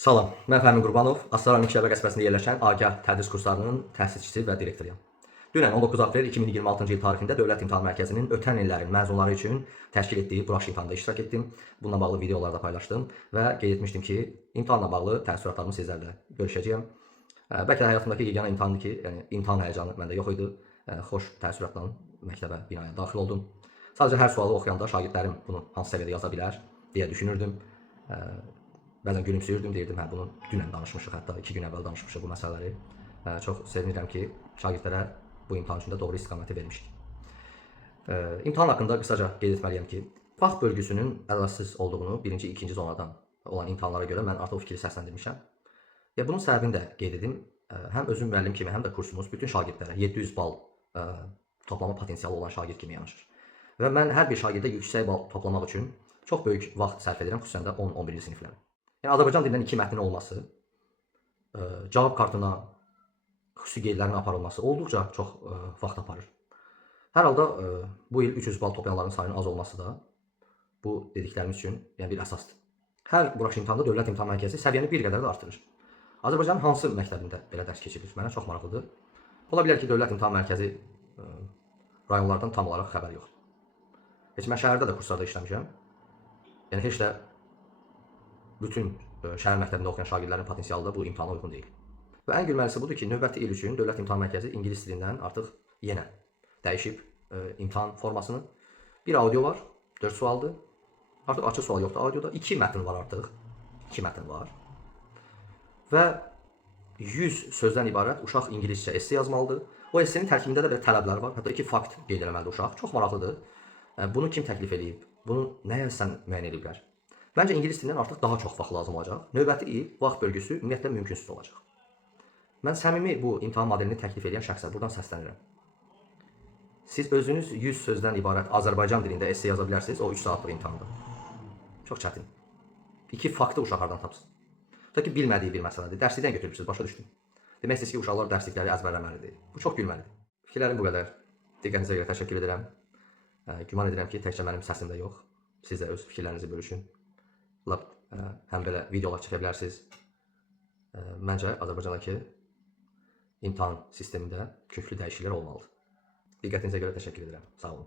Salam, mən Fəmin Qurbanov, Astara Mikşəbə qəsbəsində yerləşən Agah tədris kurslarının təsisçisi və direktoruyam. Dünən 19 aprel 2026-cı il tarixində Dövlət İmtahan Mərkəzinin ötən illərin məzunları üçün təşkil etdiyi burax imtahanda iştirak etdim. Bununla bağlı videolar da paylaşdım və qeyd etmişdim ki, imtahanla bağlı təəssüratlarımı sizlərlə bölüşəcəyəm. Bəlkə də həyatımdakı yeganə imtahandır ki, yəni imtahan həyəcanı məndə yox idi. Xoş təəssüratla məktəbə, binaya daxil oldum. Sadəcə hər sualı oxuyanda şagirdlərim bunu hansı səviyyədə yaza bilər deyə düşünürdüm. Bəzən gülümsüyürdüm, deyirdim, hə, bunu dünən danışmışıq, hətta 2 gün əvvəl danışmışıq bu məsələləri. Çox sevinirəm ki, şagirdlərə bu imtahan üçün də doğru istiqaməti vermişdik. İmtahan haqqında qısaca qeyd etməliyəm ki, vaxt bölgüsünün əsassız olduğunu birinci, ikinci zonadan olan imtahanlara görə mən artıq o fikri səsləndirmişəm. Bunun səbəbini də qeyd edim. Həm özüm müəllim kimi, həm də kursumuz bütün şagirdlərə 700 bal toplama potensialı olan şagird kimi yanaşır. Və mən hər bir şagirdə yüksək bal toplamaq üçün çox böyük vaxt sərf edirəm, xüsusən də 10-11-ci siniflərə. Yəni Azərbaycan dilindən 2 mətnin olması, cavab kartına xüsusi qeydlərin aparılması olduqca çox vaxt aparır. Hər halda bu il 300 bal toplayanların sayının az olması da bu dediklərimiz üçün yəni bir əsasdır. Hər burax imtahanda Dövlət İmtahan Mərkəzi səviyyəni bir qədər də artırır. Azərbaycanın hansı məktəbində belə dərs keçirilir? Mənə çox maraqlıdır. Ola bilər ki, Dövlət İmtahan Mərkəzi rayonlardan tam olaraq xəbər yoxdur. Heç mən şəhərdə də kurslarda işləmişəm. Yəni heç də bütün şəhər məktəbində oxuyan şagirdlərin potensialı da bu imtahana uyğun deyil. Və ən gülməlisi budur ki, növbəti il üçün Dövlət İmtahan Mərkəzi ingilis dilindən artıq yenə dəyişib imtahan formasını. Bir audio var, 4 sualdır. Artıq açıq sual yoxdur audioda. 2 mətn var artıq. 2 mətn var. Və 100 sözdən ibarət uşaq ingiliscə esse yazmalıdır. O essenin tərkibində də belə tələblər var. Hətta 2 fakt qeyd eləməlidir uşaq. Çox maraqlıdır. Bunu kim təklif edib? Bunu nəyə sən müəyyən ediblər? Məncə ingilis dilindən artıq daha çox vaxt lazım olacaq. Növbəti il vaxt bölgüsü ümumiyyətlə mümkünsüz olacaq. Mən səmimi bu imtahan modelini təklif edən şəxsə buradan səslənirəm. Siz özünüz 100 sözdən ibarət Azərbaycan dilində esse yaza bilərsiniz o 3 saatlıq imtahanda. Çox çətin. 2 faktı uşaq hardan tapsın? Ta ki bilmədiyi bir məsələdir. Dərslikdən götürübsünüz, başa düşdüm. Demək istəyirsiniz ki, uşaqlar dərslikləri əzbərləməlidir. Bu çox gülməlidir. Fikirlərim bu qədər. Diqqətinizə görə təşəkkür edirəm. Güman edirəm ki, təkcə mənim səsimdə yox, siz də öz fikirlərinizi bölüşün. Həm belə videolar çəkə bilərsiniz. Məncə Azərbaycandakı imtahan sistemində köklü dəyişikliklər olmalıdır. Diqqətinizə görə təşəkkür edirəm. Sağ olun.